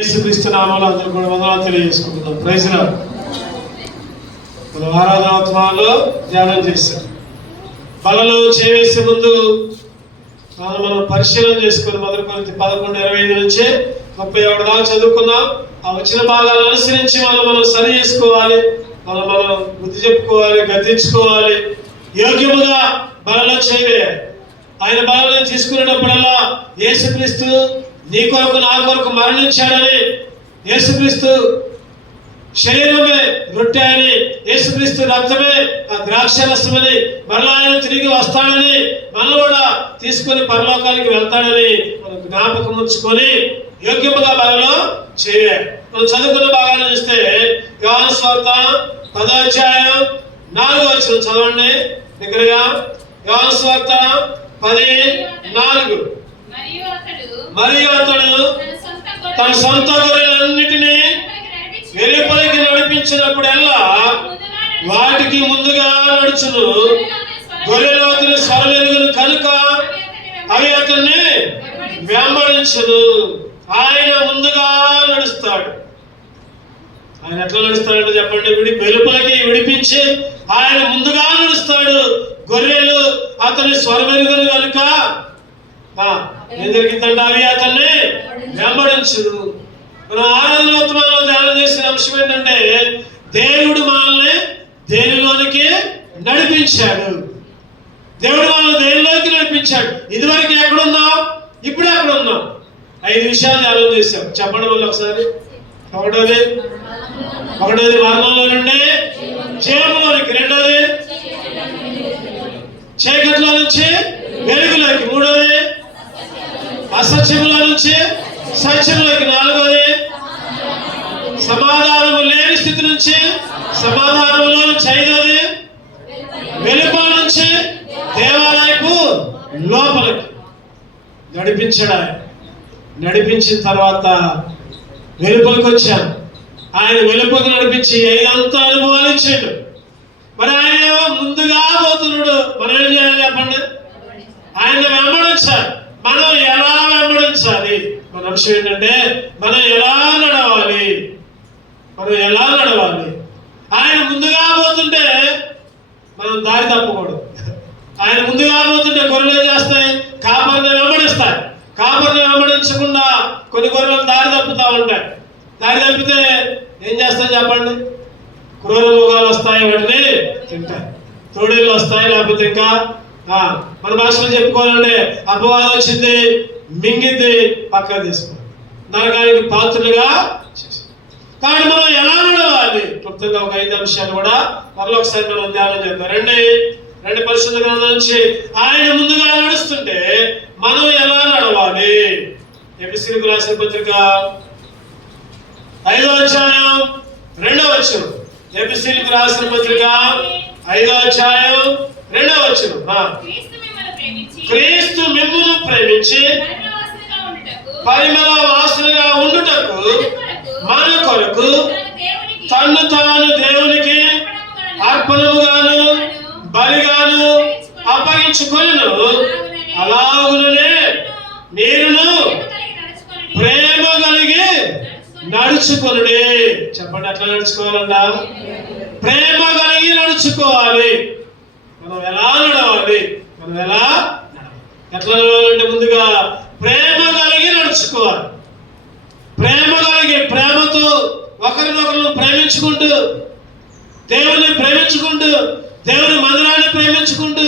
యేసుక్రీస్తు నామములో అందరూ కూడా వందనాలు తెలియజేసుకుంటున్నాం. Praise Lord. మనం ఆరాధనాత్మలో ధ్యానం చేస్తాం. బలలో చేసే ముందు మనం పరిశీలన చేసుకుని మొదటి కొరింథీ 11:25 నుంచి 31 దాకా చదువుకున్నాం. ఆ వచ్చిన భాగాలను అనుసరించి మనం సరి చేసుకోవాలి, మనం బుద్ధి చెప్పుకోవాలి, గద్దించుకోవాలి, యోగ్యముగా బలలో చేయవేయాలి. ఆయన బలను తీసుకునేటప్పుడల్లా యేసుక్రీస్తు నీ కొరకు నా కొరకు మరణించాడని, యేసుక్రీస్తు శరీరమే రొట్టె అని, యేసుక్రీస్తు రక్తమే ఆ ద్రాక్షరసమని, మరలా ఆయన తిరిగి వస్తాడని, మనం కూడా తీసుకొని పరలోకానికి వెళ్తాడని మనం జ్ఞాపకం ఉంచుకొని యోగ్యముగా బలలో చేయాలి. మనం చదువుకున్న భాగాన్ని చూస్తే యోహాను సువార్త 10:4 చదవండి దగ్గరగా. యోహాను సువార్త 10:4. మరియు అతడు తన సొంత గొర్రెలన్నిటినీ వెలుపలికి నడిపించినప్పుడల్లా వాటికి ముందుగా నడుచును. గొర్రెలు అతని స్వరమెరుగును కనుక అవి అతన్ని వెంబడించును. ఆయన ముందుగా నడుస్తాడు. ఆయన ఎట్లా నడుస్తాడంటే చెప్పండి, వెలుపలికి విడిపించి ఆయన ముందుగా నడుస్తాడు. గొర్రెలు అతని స్వరమెరుగును కనుక ఏం జరిగిందంటే అవి అతన్ని వెంబడించును. మనం ఆరాధనాత్మలో ధ్యానం చేసిన అంశం ఏంటంటే దేవుడు మనల్ని దేనిలోనికి నడిపించాడు. దేవుడు మనల్ని దేనిలోకి నడిపించాడు. ఇదివరకు ఎక్కడున్నాం, ఇప్పుడు ఎక్కడ ఉన్నాం? 5 విషయాలు ధ్యానం చేశాం. చెప్పండి వల్ల ఒకసారి. ఒకటోది మరణంలో నుండి జీవంలోనికి, రెండోది చీకట్లో నుంచి వెలుగులోకి, మూడోది అసత్యంలో నుంచి సత్యంలోకి, నాలుగోది సమాధానము లేని స్థితి నుంచి సమాధానంలో నుంచి, ఐదోది వెలుపల నుంచి దేవాలయపు లోపలికి నడిపించాడు. నడిపించిన తర్వాత వెలుపలికి వచ్చాను. ఆయన వెలుపలికి నడిపించి 5 అంతా అనుభవాలు ఇచ్చాడు. మరి ఆయన ముందుగా పోతున్నాడు. మనం ఏం చేయాలి చెప్పండి? ఆయన వెంబడించాలి. మనం ఎలా వెంబడించాలి? మన అంశం ఏంటంటే మనం ఎలా నడవాలి. ఆయన ముందుగా పోతుంటే మనం దారి తప్పకూడదు. ఆయన ముందుగా పోతుంటే గొర్రెలు ఏం చేస్తాయి? కాపరిని వెంబడిస్తాయి. కాపరిని వెంబడించకుండా కొన్ని గొర్రెలు దారి తప్పుతూ ఉంటాయి. దారి తప్పితే ఏం చేస్తాయి చెప్పండి? క్రూర మృగాలు వస్తాయి, వాటిని తింటాయి. తోడేళ్ళు వస్తాయి, లేకపోతే ఇంకా మన భాషలో చెప్పుకోవాలంటే అపవాదం వచ్చింది, మింగిద్ది, పక్క తీసుకోవాలి, నరకానికి పాత్రలుగా చేసి. కానీ మనం ఎలా నడవాలి? క్లుప్తంగా ఒక 5 అంశాలు కూడా మరొక ఒకసారి మనం ధ్యానం చేద్దాం. రెండు పరిశుద్ధ గ్రంథం నుంచి ఆయన ముందుగా నడుస్తుంటే మనం ఎలా నడవాలి? ఎఫెసీయులకు రాసిన పత్రిక 5వ అధ్యాయం 2వ వచనం. ఎఫెసీయులకు రాసిన పత్రిక 5వ అధ్యాయం 2వ వచనం. క్రీస్తు మిమ్మును ప్రేమించి పరిమళ వాసనగా ఉండుటకు మన కొరకు తన్ను తాను దేవునికి అర్పణముగాను బలిగాను అప్పగించుకొనెను. అలాగుననే మీరును ప్రేమ కలిగి నడుచుకొనుడి. చెప్పండి, ఎట్లా నడుచుకోవాలంట? ప్రేమ కలిగి నడుచుకోవాలి. మనం ఎలా నడవాలి? ఎట్లా నడవాలంటే ముందుగా ప్రేమ కలిగి నడుచుకోవాలి. ప్రేమతో ఒకరినొకరు ప్రేమించుకుంటూ, దేవుని ప్రేమించుకుంటూ, దేవుని మందిరాన్ని ప్రేమించుకుంటూ,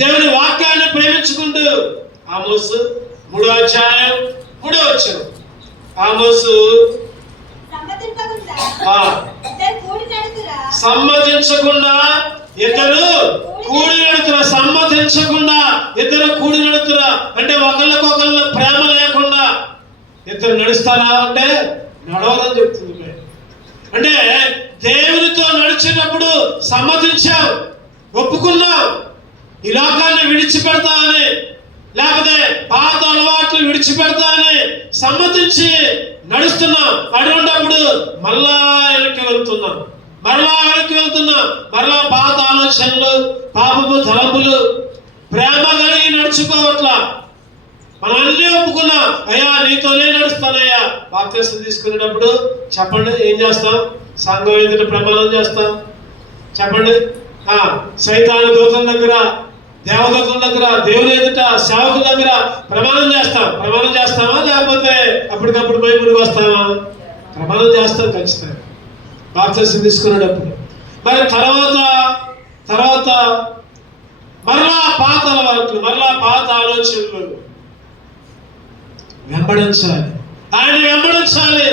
దేవుని వాక్యాన్ని ప్రేమించుకుంటూ. ఆమోసు 3వ అధ్యాయం 3వ వచనం. ఆమోసు సమ్మతించకుండా ఇద్దరు కూడి నడుతురా అంటే ఒకళ్ళకొకళ్ళు ప్రేమ లేకుండా ఇద్దరు నడుస్తారా అంటే నడవదని చెప్తుంది. అంటే దేవునితో నడిచినప్పుడు సమ్మతించాం, ఒప్పుకున్నాం, ఈ లోకాన్ని విడిచిపెడతామని, లేకపోతే పాత అలవాట్లు విడిచిపెడతామని సమ్మతించి నడుస్తున్నాం. అటువంటిప్పుడు మరలా వెనక్కి వెళ్తున్నాం. మరలా పాత ఆలోచనలు, పాపపు తలంపులు, ప్రేమ కలిగి నడుచుకోవట్లా. మనం అన్నీ ఒప్పుకున్నాం. అయ్యా నీతోనే నడుస్తానయ్యా. బాప్తిసం తీసుకునేటప్పుడు చెప్పండి ఏం చేస్తాం? సంఘం ఎదుట ప్రమాణం చేస్తాం. చెప్పండి, సైతాను దూతల దగ్గర, దేవదూతల దగ్గర, దేవుని ఎదుట, సేవకుల దగ్గర ప్రమాణం చేస్తాం. ప్రమాణం చేస్తామా లేకపోతే అప్పటికప్పుడు బైబిల్కి వస్తామా? ప్రమాణం చేస్తాం ఖచ్చితంగా బాప్తిసం తీసుకునేటప్పుడు. మరి తర్వాత మరలా పాత అలవాట్లు, మరలా పాత ఆలోచనలు వెంబడించాలి. ఆయన వెంబడించాలి.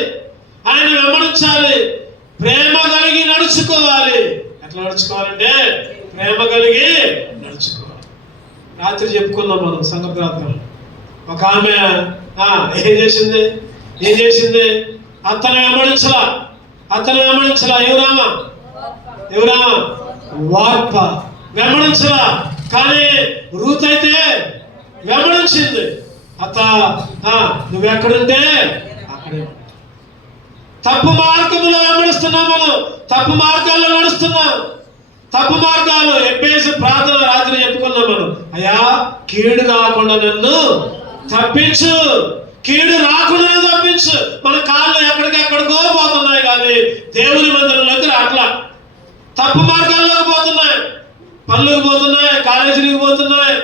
ప్రేమ కలిగి నడుచుకోవాలి. ఎట్లా నడుచుకోవాలంటే ప్రేమ కలిగి నడుచుకోవాలి. రాత్రి చెప్పుకున్నాం మనం సంఘ ప్రార్థనలో. ఒక ఆమె ఏం చేసింది? అతను వెంబడించలా. ఎవరామా? వార్ప వెంబడించలా. కానీ రూత్ అయితే వెంబడించింది. నువ్వెక్కడుంటే అక్కడే. తప్పు మార్గంలో వెంబడిస్తున్నాం మనం. తప్పు మార్గాల్లో నడుస్తున్నాం. తప్పు మార్గాలు ఎప్పేసి ప్రార్థన రాత్రి చెప్పుకున్నాం మనం. అయ్యా కీడు రాకుండా నన్ను తప్పించు. మన కాళ్ళు ఎక్కడికెక్కడికో పోతున్నాయి కానీ దేవుని మందిరంలోకి రాట్లా. తప్పు మార్గాల్లోకి పోతున్నాయి. పనులకు పోతున్నాయి, కాలేజీలకు పోతున్నాయి,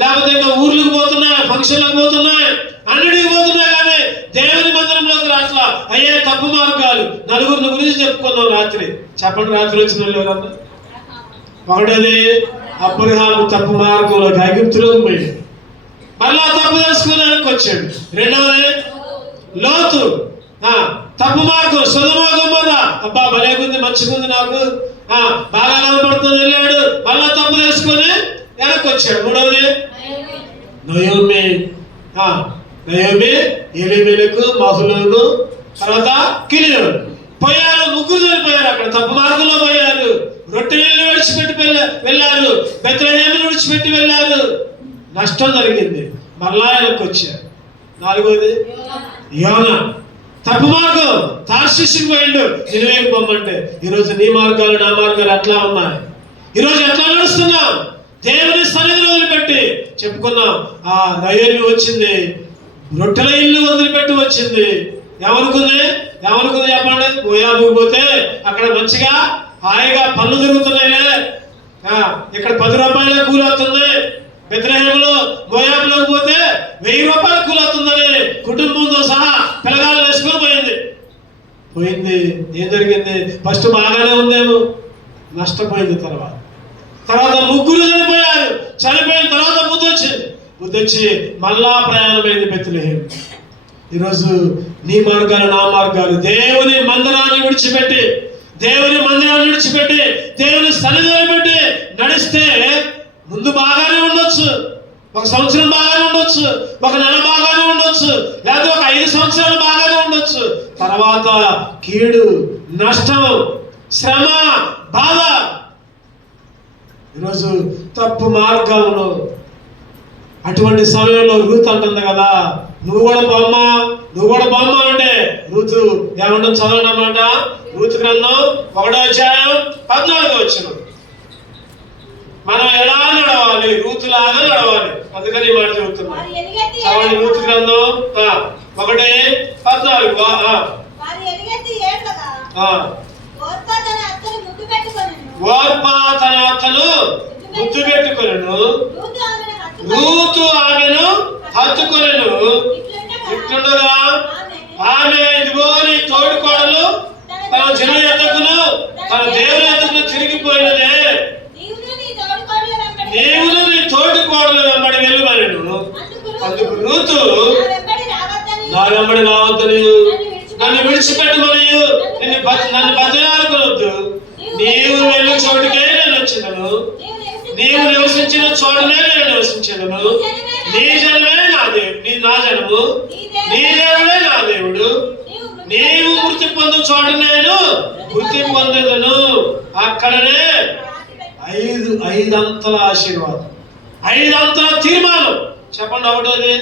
లేకపోతే ఇంకా ఊర్లకు పోతున్నాయి, ఫంక్షన్లకు పోతున్నాయి, అన్నిటికి పోతున్నాయి కానీ దేవుని మందిరంలోకి రాట్లా. అయ్యే తప్పు మార్గాలు. నలుగురిని గురించి చెప్పుకున్నాం రాత్రి. చెప్పండి, రాత్రి వచ్చిన వాళ్ళు ఎవరన్నా? ఒకటోది అబ్రహాము తప్పు మార్గంలోకి ఐగుప్తులోకి పోయింది. మళ్ళా తప్పు తెలుసుకోవడానికి వచ్చాడు. రెండవది లోతు తప్పు మార్గం. సొదొమ గొమొర్రా అబ్బా భలేగుంది, మంచిగుంది, నాకు బాగా కనపడుతుంది వెళ్ళాడు. మళ్ళా తప్పు తెలుసుకొని వెనక్కి వచ్చాడు. మూడవది నయోమి, ఎలీమెలెకు, మహలోను, తర్వాత కిలియోను పోయారు. ముగ్గురు చనిపోయారు అక్కడ. తప్పు మార్గంలో పోయారు. రొట్టెలను విడిచిపెట్టి వెళ్ళారు. బెత్లెహేమును విడిచిపెట్టి వెళ్ళారు. నష్టం జరిగింది. మళ్ళా వెనక్కి వచ్చారు. నాలుగోది యోనా తప్పు మార్గం. తార్షీషుకి పోయిండు నినివేకి పొమ్మంటే. ఈరోజు నీ మార్గాలు నా మార్గాలు ఎట్లా ఉన్నాయి? ఈరోజు ఎట్లా నడుస్తున్నాం? దేవుని సన్నిధిని వదిలిపెట్టి చెప్పుకున్నాం. నయోమి వచ్చింది, రొట్టెల ఇల్లు వదిలిపెట్టి వచ్చింది. ఏమనుకుంది చెప్పండి? మోయాబుకి పోతే అక్కడ మంచిగా హాయిగా పనులు జరుగుతున్నాయిలే, ఇక్కడ 10 రూపాయల కూలి వస్తుంది. బెత్లెహేములో మోయాబులోకి పోతే 1000 రూపాయల కూలి వస్తుందని కుటుంబంతో సహా పిల్లగాళ్ళు వేసుకొని పోయింది. ఏం జరిగింది? ఫస్ట్ బాగానే ఉందేమో, నష్టపోయింది. తర్వాత ముగ్గురు చనిపోయారు. చనిపోయిన తర్వాత బుద్ధొచ్చి మళ్ళా ప్రయాణమైంది బెత్లెహేము. ఈరోజు నీ మార్గాలు నా మార్గాలు దేవుని మందిరాన్ని విడిచిపెట్టి దేవుని సన్నిధిని పెట్టి నడిస్తే ముందు బాగానే ఉండొచ్చు, 1 సంవత్సరం బాగానే ఉండొచ్చు, 1 నెల బాగానే ఉండొచ్చు, లేదా 5 సంవత్సరాలు బాగానే ఉండొచ్చు. తర్వాత కీడు, నష్టం, శ్రమ, బాధ. ఈరోజు తప్పు మార్గంలో అటువంటి సమయంలో రూత్ అంటుంది కదా, నువ్వు కూడా బొమ్మ అంటే రూతు ఏమంటుంది? చదవండి అన్నమాట. రూతు గ్రంథం 1వ అధ్యాయం 14వ వచనం. మనం ఎలా నడవాలి? రూతులాగా నడవాలి. అందుకని ఈ మాట చెబుతున్నా. చదవండి రూతు గ్రంథం 1:14. ఓర్పా తన అత్తను ముద్దు పెట్టుకొనెను, రూతు ఆమెను హత్తుకొనెను. ఇట్లుండగా ఆమె ఇదిగో నీ తోడుకోడలు తన జనుల యొద్దకును తన దేవుని యొద్దకును తిరిగిపోయినదే, నీవును నీ తోడుకోడలు వెంబడి వెళ్ళమనెను. అందుకు రూతు నా వెంబడి రావద్దని, నన్ను విడిచిపెట్టమని, నన్ను బతిలాడుకొనొద్దు. నీవు వెళ్ళు చోటుకే నేను వచ్చినను, నీవు నివసించిన చోటనే నేను నివసించను. నీ జనమే నా జనము, నీ దేవుడే నా దేవుడు. నీవు మృతి పొందు చోట నేను మృతి పొందను. అక్కడనే 5 అంతల ఆశీర్వాదం, 5 అంతల తీర్మానం. చెప్పండి. ఒకటోది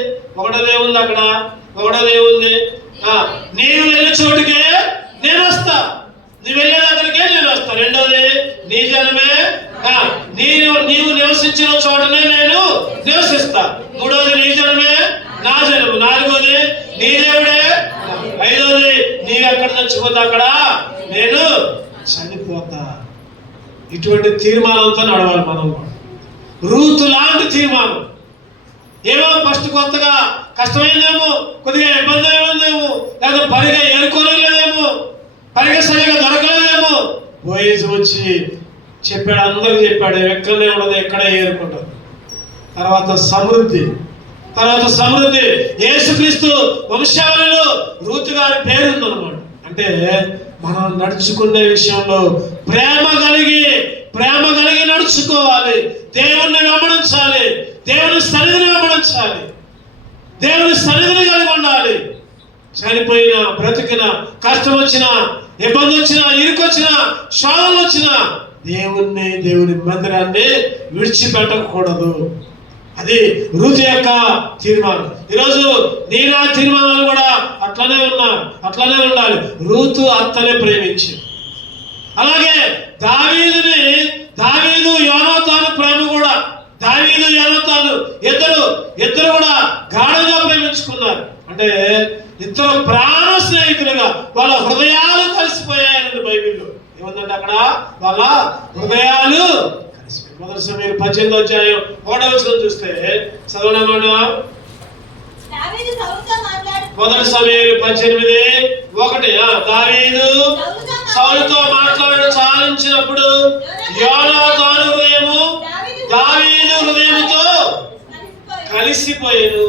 ఏముంది అక్కడ? ఒకటోది నీవు వెళ్ళే చోటుకే నేను వస్తా, నువ్వు వెళ్ళే దగ్గరికే నేను వస్తా. రెండోది నీ జనమే, నీవు నివసించిన చోటనే నేను నివసిస్తా. మూడోది నీ జనమే నా జనము, నాలుగోది నీ దేవుడే, ఐదోది నీవు ఎక్కడ చచ్చిపోతా అక్కడ నేను చనిపోతా. ఇటువంటి తీర్మానంతో నడవాలి మనం. రూతు లాంటి తీర్మానం. ఏమో ఫస్ట్ కొత్తగా కష్టమైందేమో, కొద్దిగా ఇబ్బంది ఏమైందేమో, లేదా పరిగా ఏరుకోలేదేమో, పరిగా సరిగా దొరకలేదేమో, వయసు వచ్చి చెప్పాడు, అందరికి చెప్పాడు, ఎక్కడనే ఉండదు, ఎక్కడే ఏరుకుంటారు. తర్వాత సమృద్ధి, యేసుక్రీస్తు వంశావళిలో రూతు గారి పేరు ఉందన్నమాట. అంటే మనం నడుచుకునే విషయంలో ప్రేమ కలిగి నడుచుకోవాలి. దేవుణ్ణి గమనించాలి, దేవుని సన్నిధిని గమనించాలి, దేవుని సన్నిధిని కలిగి ఉండాలి. చనిపోయినా, బ్రతికినా, కష్టం వచ్చినా, ఇబ్బంది వచ్చినా, ఇరుకొచ్చినా, శోధనలు వచ్చినా దేవుని మందిరాన్ని విడిచిపెట్టకూడదు. అది రూతు యొక్క తీర్మానం. ఈరోజు నా తీర్మానాలు కూడా అట్లనే ఉండాలి. రూతు అత్తనే ప్రేమించి, అలాగే దావీదు యోనాతాను ప్రేమ కూడా, దావీదు యోనాతాను ఇద్దరు కూడా గాఢంగా ప్రేమించుకున్నారు. అంటే ఇద్దరు ప్రాణ స్నేహితులుగా వాళ్ళ హృదయాలు కలిసిపోయాయని బైబిల్లో ఏముందంటే అక్కడ వాళ్ళ హృదయాలు కలిసిపోయాయి. మొదటి సమయం 18వ అధ్యాయం 1వ వచనం చూస్తే చదవనమాట. మొదటి సమయం 18:1 దావీదు సౌలుతో మాట్లాడు చాలించినప్పుడు యోనాతాను హృదయము దావీదు హృదయముతో కలిసిపోయాను.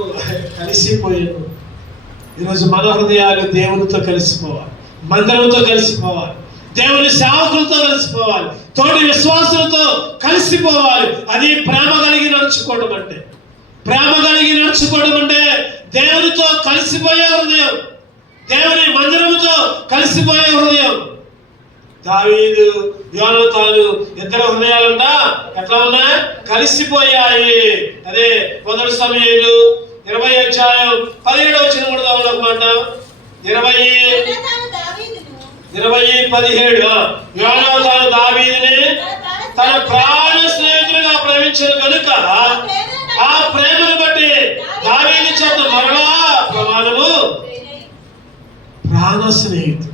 ఈరోజు మన హృదయాలు దేవునితో కలిసిపోవాలి, మందిరంతో కలిసిపోవాలి, దేవుని సేవకులతో కలిసిపోవాలి, తోటి విశ్వాసులతో కలిసిపోవాలి. అది ప్రేమ కలిగి నడుచుకోవడం అంటే. దేవునితో కలిసిపోయే హృదయం, దేవుని మందిరముతో కలిసిపోయే హృదయం. దావీదు యోనాతాను ఇద్దరు హృదయాలంట ఎట్లా ఉన్నాయి? కలిసిపోయాయి. అదే మొదటి సమూయేలు 20వ అధ్యాయం 17వ వచనం కూడా అన్నమాట. 20:17 యోనాతాను దావీదుని తన ప్రాణ స్నేహితులుగా ప్రేమించిన కనుక ఆ ప్రేమను బట్టి దావీదు చేత మరలా ప్రమాణము. ప్రాణ స్నేహితుడు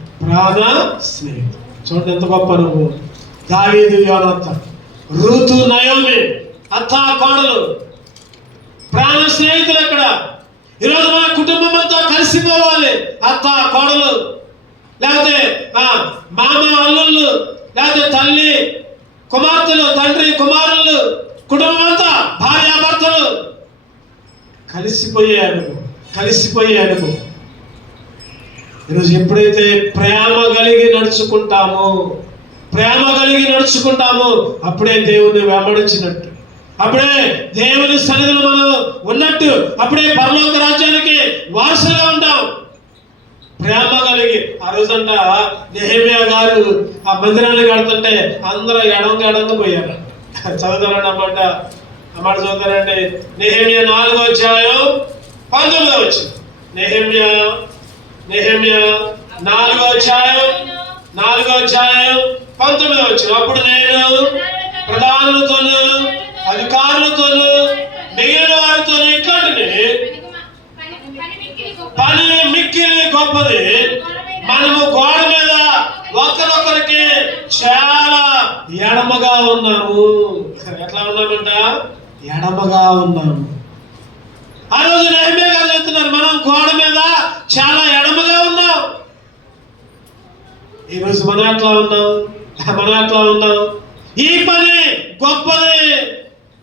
చూడండి ఎంత గొప్ప అనుభవం. దావీదు యోనాతాను, రూతు నయోమి అత్త కోడలు ప్రాణ స్నేహితులు. అక్కడ ఈరోజు మన కుటుంబం అంతా కలిసిపోవాలి. అత్త కోడలు, లేకపోతే మామ అల్లుళ్ళు, లేకపోతే తల్లి కుమార్తెలు, తండ్రి కుమారులు, కుటుంబం అంతా భార్యాభర్తలు కలిసిపోయే అనుభవం. ఈరోజు ఎప్పుడైతే ప్రేమ కలిగి నడుచుకుంటామో అప్పుడే దేవుని వెంబడించినట్టు, అప్పుడే దేవుని సన్నిధిలో మనం ఉన్నట్టు, అప్పుడే పరలోక రాజ్యానికి వారసులుగా ఉంటాం. ప్రేమ కలిగి. ఆ రోజంట నెహెమ్యా గారు ఆ మందిరాన్ని కడుతుంటే అందరూ ఎడంగా పోయారు. చదువుతారండి అన్నమాట. చదువుతారండి. నెహెమ్యా 4వ అధ్యాయం 19వ వచనం. నెహెమ్యా 4వ అధ్యాయం 19వ వచనం. అప్పుడు నేను ప్రధానులతోనూ అధికారులతోనూ మిగిలిన వారితో ఇట్లాంటి పని మిక్కిలి గొప్పది. మనము గోడ మీద ఒకరొకరికి చాలా ఎడమగా ఉన్నాము. ఎట్లా ఉన్నామంట? ఎడమగా ఉన్నాము. ఆ రోజు నెహెమ్యా గారు చెప్తున్నారు, మనం గోడ మీద చాలా ఎడమగా ఉన్నాం. ఈరోజు మనం ఎట్లా ఉన్నాం? ఈ పని గొప్పది,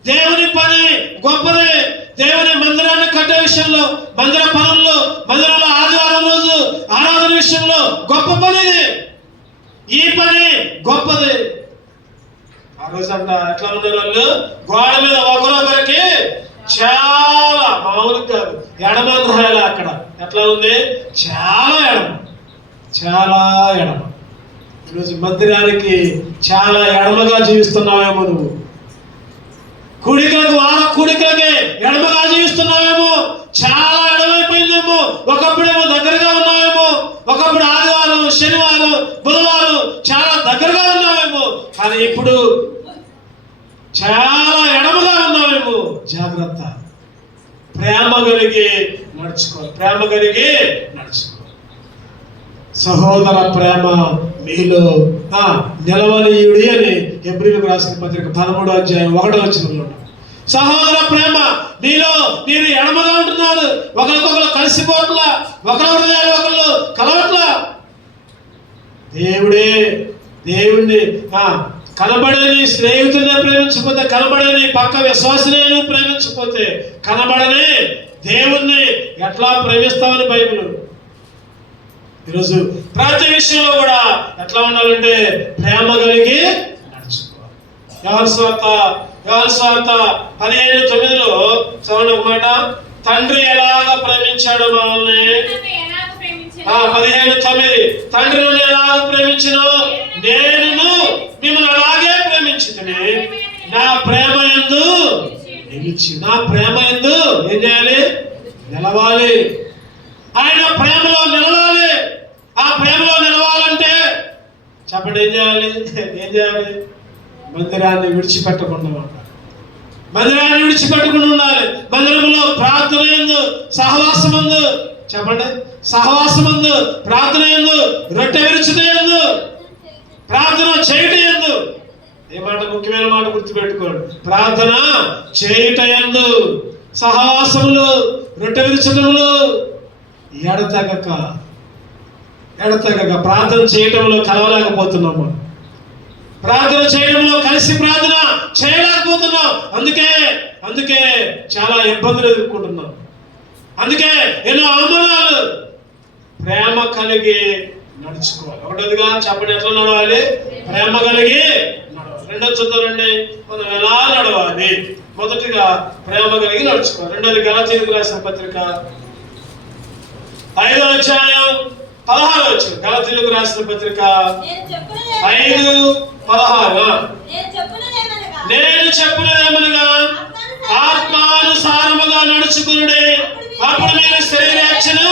దేవుని పని గొప్పది. దేవుని మందిరాన్ని కట్టే విషయంలో, మందిర పనుల్లో, మందిరంలో ఆదివారం రోజు ఆరాధన విషయంలో గొప్ప పని. ఈ పని గొప్పది. ఆ రోజు అంట ఎట్లా ఉన్నారు వాళ్ళు? గోడ మీద ఒకరొకరికి చాలా, మామూలు కాదు, ఎడమని రాయాలి అక్కడ. ఎట్లా ఉంది? చాలా ఎడమ. ఈరోజు మందిరానికి చాలా ఎడమగా జీవిస్తున్నావేమో నువ్వు. కూడికలకి ఎడమగా జీవిస్తున్నావేమో, చాలా ఎడమైపోయిందేమో. ఒకప్పుడేమో దగ్గరగా ఉన్నావేమో, ఒకప్పుడు ఆదివారం, శనివారం, బుధవారం చాలా దగ్గరగా ఉన్నావేమో, కానీ ఇప్పుడు చాలా ఎడమగా ఉన్నావేమో. జాగ్రత్త. ప్రేమ కలిగి నడుచుకోవాలి. ప్రేమ కలిగి నడుచుకోవాలి. సహోదర ప్రేమ మీలో నిలవనీయుడి అని హెబ్రీయులకు రాసిన పత్రిక 13వ అధ్యాయం 1వ వచనంలో సహోదర ప్రేమ మీలో మీరు ఎడమగా ఉంటున్నారు, ఒకరికొకరు కలిసిపోట్లా, ఒకరి హృదయాలు ఒకళ్ళు కలవట్లా. దేవుణ్ణి కనబడని స్నేహితుడిని ప్రేమించకపోతే, కనబడని పక్క విశ్వాసనే ప్రేమించకపోతే, కనబడని దేవుణ్ణి ఎట్లా ప్రేమిస్తామని బైబిల్. ఈరోజు ప్రతి విషయంలో కూడా ఎట్లా ఉండాలంటే ప్రేమ కలిగి నడుచుకోవాలి. యోహాను సువార్త 15:9 చదవండి ఒక మాట. తండ్రి ఎలాగ ప్రేమించాడు మనల్ని. 15:9 తండ్రి నన్ను ఎలాగ ప్రేమించును, నేను మిమ్మల్ని అలాగే ప్రేమించుకుని నా ప్రేమ యందు నిలిచి. నా ప్రేమ యందు ఏం చేయాలి? నిలవాలి. ఆయన ప్రేమలో నిలవాలి. ఆ ప్రేమలో నిలవాలంటే చెప్పండి ఏం చేయాలి? మందిరాన్ని విడిచిపెట్టకుండా ఉండాలి. మందిరాన్ని విడిచిపెట్టకుండా ఉండాలి. మందిరంలో ప్రార్థన యందు, సహవాసమందు, చెప్పండి సహవాసమందు, ప్రార్థన యందు, రొట్టె విరుచుట యందు, ప్రార్థన చేయుట యందు. ఏ మాట ముఖ్యమైన మాట గుర్తుపెట్టుకోండి. ప్రార్థన చేయుట యందు, సహవాసములు, రొట్టె విరుచటములు ఎడతెగక ప్రార్థన చేయటంలో కలవలేకపోతున్నాము. ప్రార్థన చేయడంలో కలిసి ప్రార్థన చేయలేకపోతున్నాం. అందుకే చాలా ఇబ్బందులు ఎదుర్కొంటున్నాం. అందుకే ఎన్నో అవమానాలు. ప్రేమ కలిగి నడుచుకోవాలి. ఒకటిగా చెప్పండి ఎట్లా నడవాలి? ప్రేమ కలిగి నడవాలి. రెండో చూద్దామండి, మనం ఎలా నడవాలి? మొదటిగా ప్రేమ కలిగి నడుచుకోవాలి. రెండోది గలతీయులకు రాసిన పత్రిక 5వ అధ్యాయం 16వ వచనం. గలతీయులకు రాసిన పత్రిక 5:16 నేను చెప్పునదేమనగా ఆత్మానుసారముగా నడుచుకునుడే, అప్పుడు మీరు శరీరేచ్ఛను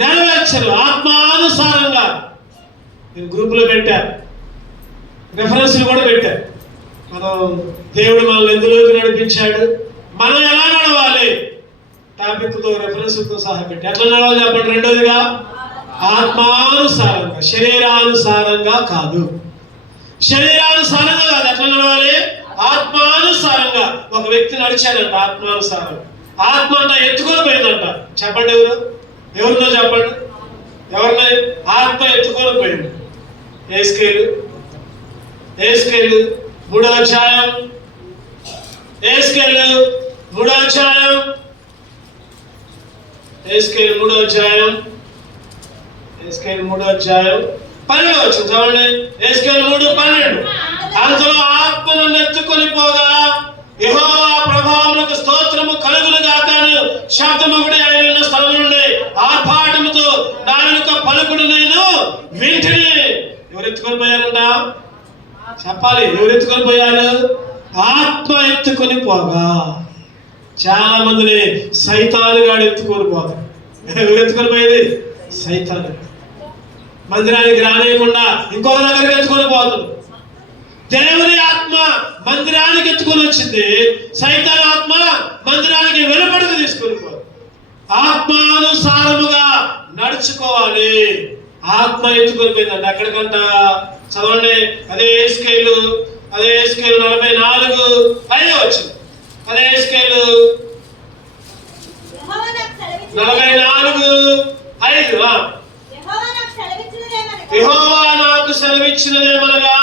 నెరవేర్చరు. ఆత్మానుసారంగా నేను గ్రూపులో పెట్టా, రెఫరెన్స్లు కూడా పెట్టా. మనం దేవుడు మనల్ని ఎందులోకి నడిపించాడు, మనం ఎలా నడవాలి టాపిక్ తో రెఫరెన్స్తో సహా పెట్టి ఎట్లా నడవాలి చెప్పండి. రెండోదిగా ఆత్మానుసారంగా, శరీరానుసారంగా కాదు. శరీరానుసారంగా కాదు. ఎట్లా నడవాలి? ఆత్మానుసారంగా. ఒక వ్యక్తి నడిచాడంట ఆత్మానుసారం. ఆత్మ అంట ఎత్తుకొని పోయిందంట. చెప్పండి ఎవరినో చెప్పండి. ఎవరిని ఆత్మ ఎత్తుకొని పోయింది? ఏస్కేలు 3వ అధ్యాయం. ఏస్కేలు 3వ అధ్యాయం. 12వ అధ్యాయం 12వ వచనం చదవండి. ఏస్కేలు 3:12 అంతలో ఆత్మ నన్ను ఎత్తుకొని పోగా యెహోవా ప్రభావమునకు స్తోత్రము కలుగును గాక అని శబ్దమొకటి ఆయన ఉన్న స్థలం నుండి ఆర్భాటముతో నా వెనుక పలుకుడు నేను వింటిని. ఎవరు ఎత్తుకొని పోయారంట? చెప్పాలి. ఎవరు ఎత్తుకొని పోయారు? ఆత్మ ఎత్తుకొని పోగా. చాలా మందిని సైతాను గాడు ఎత్తుకొని పోతాడు. ఎవరు ఎత్తుకొని పోయేది? సైతాను. మందిరానికి రానియకుండా ఇంకొక దగ్గరికి ఎత్తుకొని పోతాడు. దేవుని ఆత్మ మందిరానికి ఎత్తుకొని వచ్చింది, సైతాన్ ఆత్మ మందిరానికి వెలుపడికి తీసుకొని పోతుంది. ఆత్మానుసారముగా నడుచుకోవాలి. ఆత్మ ఎత్తుకొని పోయిందండి. ఎక్కడికంట చదవండి. అదే ఏస్కేలు 44:5 వచ్చింది. అదే ఏస్కేలు 44:5 యెహోవా నాకు సెలవిచ్చినదేమనగా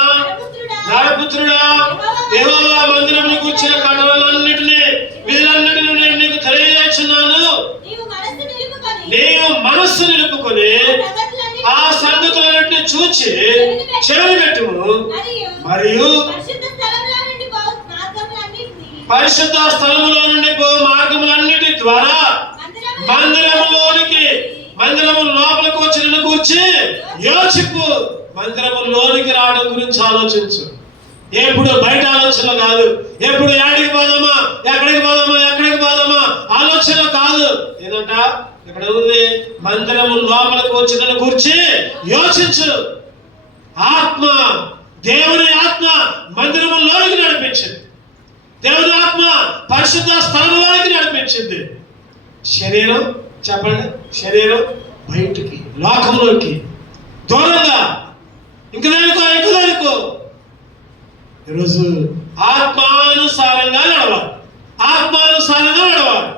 నరపుత్రుడా, యెహోవా మందిరమును గూర్చిన కట్టడలన్నిటినీ విధులన్నిటిని నేను నీకు తెలియజేస్తున్నాను. నీవు మనస్సు నిలుపుకొని ఆ సంగతులన్నిటిని చూచి చెవిని పెట్టుము. మరియు పరిశుద్ధ స్థలములో నుండి పో మార్గములన్నిటి ద్వారా మందిరము లోపలికి వచ్చిన గురించి యోచింపు. మందిరములోనికి రావడం గురించి ఆలోచించు. ఎప్పుడు బయట ఆలోచన కాదు. ఎప్పుడు ఎక్కడికి పోదామా ఆలోచన కాదు. ఏదంట ఇక్కడ ఉంది, మందిరము లోపలికి వచ్చిన గురించి యోచించు. ఆత్మ, దేవుని ఆత్మ మందిరములోనికి నడిపించింది. దేవుని ఆత్మ పరిశుద్ధ స్థలంలోనికి నడిపించింది. శరీరం చెప్పండి, శరీరం బయటికి, లోకంలోకి దూరంగా, ఇంక దానికో ఈరోజు ఆత్మానుసారంగా నడవాలి. ఆత్మానుసారంగా నడవాలి.